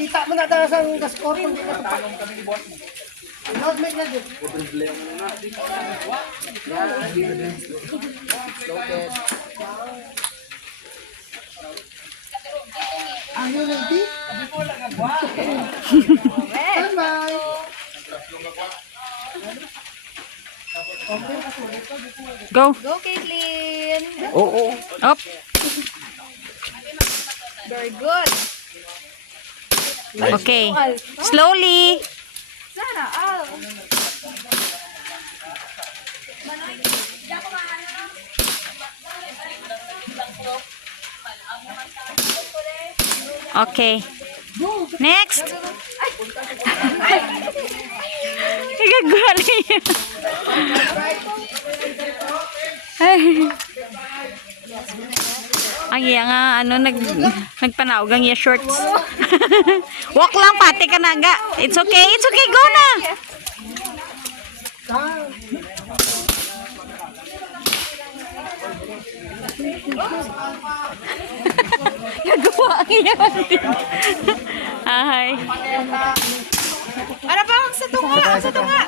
Kita mo na tayo sa score kung di na ito. Loadmate na din. Ayaw na di? Bye-bye. Go. Go, Caitlyn! Oo. Up. Very good! Okay. Slowly. Sana, Al! Okay. Next. Igagwali yun. Ay. Ang iya nga, nagpanawag ang iya shorts. Walk lang, pati ka na nga. It's okay, go na. Nagawa ang iya. Ay. Ano ba? Sa tunga!